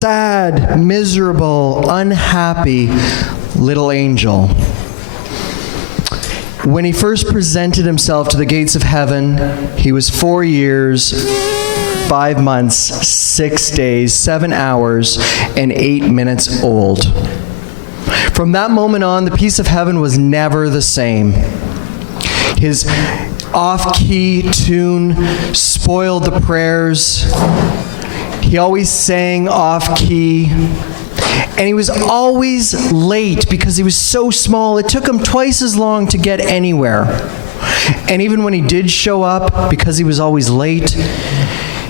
sad, miserable, unhappy little angel. When he first presented himself to the gates of heaven, he was 4 years, 5 months, 6 days, 7 hours, and 8 minutes old. From that moment on, the peace of heaven was never the same. His off-key tune spoiled the prayers. He always sang off-key. And he was always late because he was so small. It took him twice as long to get anywhere. And even when he did show up, because he was always late,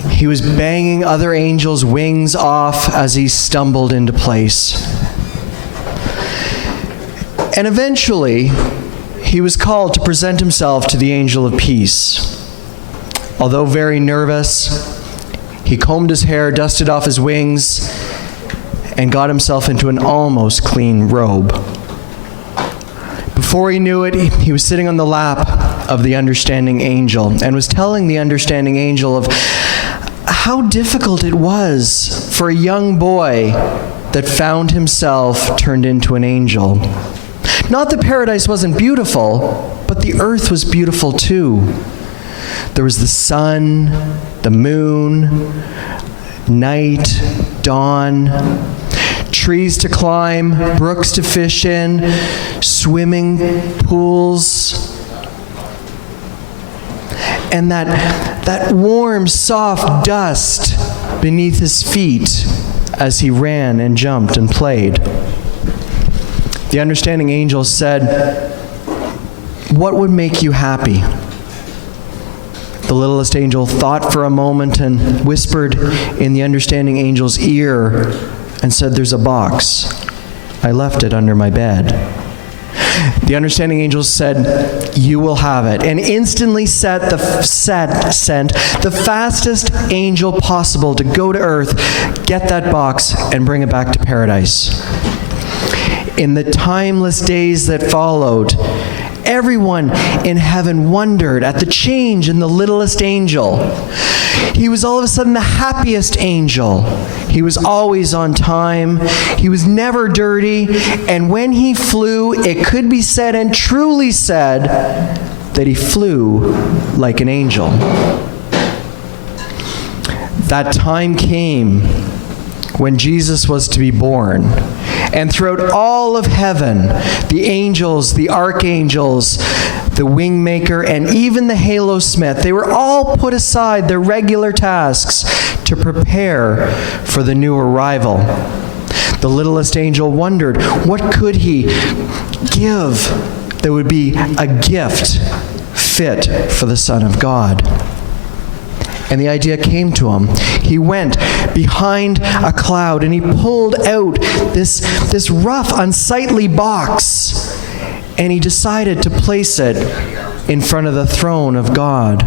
he was banging other angels' wings off as he stumbled into place. And eventually, he was called to present himself to the angel of peace. Although very nervous, he combed his hair, dusted off his wings, and got himself into an almost clean robe. Before he knew it, he was sitting on the lap of the understanding angel and was telling the understanding angel of how difficult it was for a young boy that found himself turned into an angel. Not that paradise wasn't beautiful, but the earth was beautiful too. There was the sun, the moon, night, dawn, trees to climb, brooks to fish in, swimming pools, and that warm, soft dust beneath his feet as he ran and jumped and played. The understanding angel said, "What would make you happy?" The littlest angel thought for a moment and whispered in the understanding angel's ear and said, "There's a box. I left it under my bed." The understanding angel said, "You will have it," and instantly sent the fastest angel possible to go to earth, get that box, and bring it back to paradise. In the timeless days that followed, everyone in heaven wondered at the change in the littlest angel. He was all of a sudden the happiest angel. He was always on time. He was never dirty. And when he flew, it could be said and truly said that he flew like an angel. That time came when Jesus was to be born. And throughout all of heaven, the angels, the archangels, the wingmaker, and even the halo smith, they were all put aside their regular tasks to prepare for the new arrival. The littlest angel wondered, what could he give that would be a gift fit for the Son of God? And the idea came to him. He went behind a cloud and he pulled out this rough, unsightly box, and he decided to place it in front of the throne of God.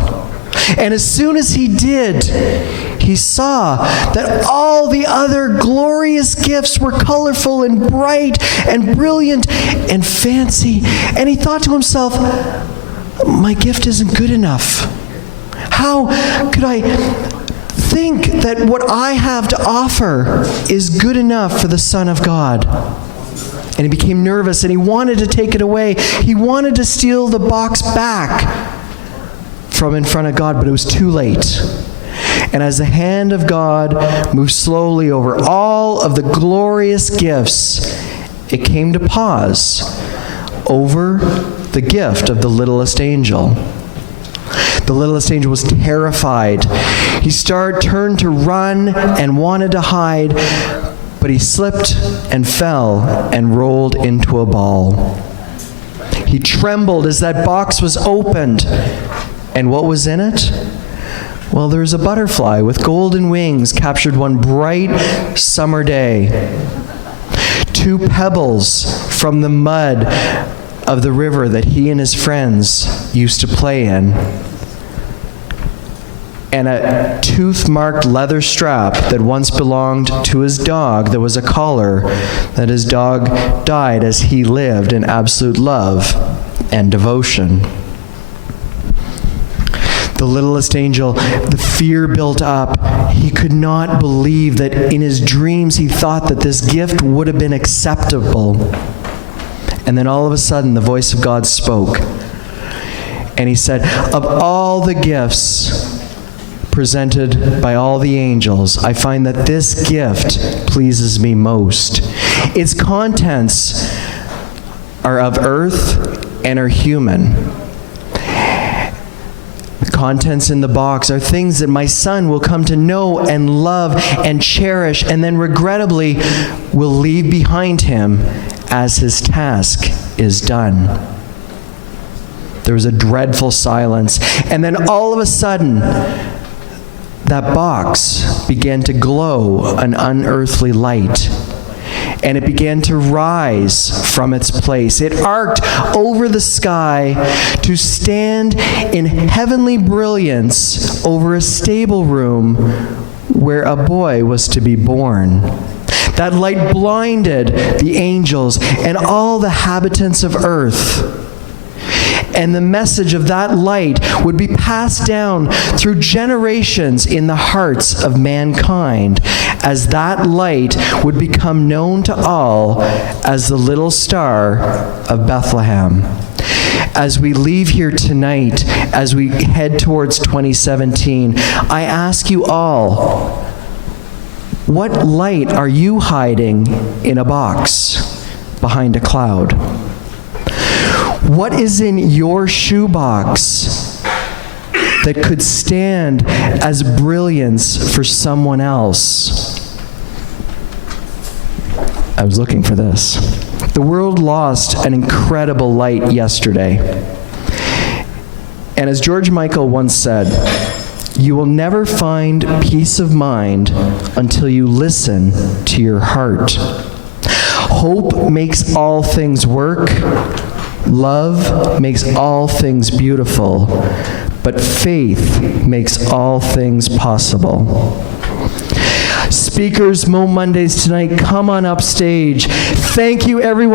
And as soon as he did, he saw that all the other glorious gifts were colorful and bright and brilliant and fancy. And he thought to himself, my gift isn't good enough. How could I think that what I have to offer is good enough for the Son of God? And he became nervous and he wanted to take it away. He wanted to steal the box back from in front of God, but it was too late. And as the hand of God moved slowly over all of the glorious gifts, it came to pause over the gift of the littlest angel. The littlest angel was terrified. He turned to run and wanted to hide, but he slipped and fell and rolled into a ball. He trembled as that box was opened. And what was in it? Well, there was a butterfly with golden wings captured one bright summer day. 2 pebbles from the mud of the river that he and his friends used to play in. And a tooth-marked leather strap that once belonged to his dog. There was a collar that his dog died as he lived in absolute love and devotion. the littlest angel, the fear built up. He could not believe that in his dreams he thought that this gift would have been acceptable. And then all of a sudden, the voice of God spoke. And he said, of all the gifts presented by all the angels, I find that this gift pleases me most. Its contents are of earth and are human. The contents in the box are things that my son will come to know and love and cherish, and then regrettably will leave behind him as his task is done. There was a dreadful silence, and then all of a sudden, that box began to glow an unearthly light, and it began to rise from its place. It arced over the sky to stand in heavenly brilliance over a stable room where a boy was to be born. That light blinded the angels and all the habitants of earth. And the message of that light would be passed down through generations in the hearts of mankind, as that light would become known to all as the little star of Bethlehem. As we leave here tonight, as we head towards 2017, I ask you all, what light are you hiding in a box behind a cloud? What is in your shoebox that could stand as brilliance for someone else? I was looking for this. The world lost an incredible light yesterday. And as George Michael once said, you will never find peace of mind until you listen to your heart. Hope makes all things work. Love makes all things beautiful, but faith makes all things possible. Speakers, MoMondays tonight, come on up stage. Thank you, everyone.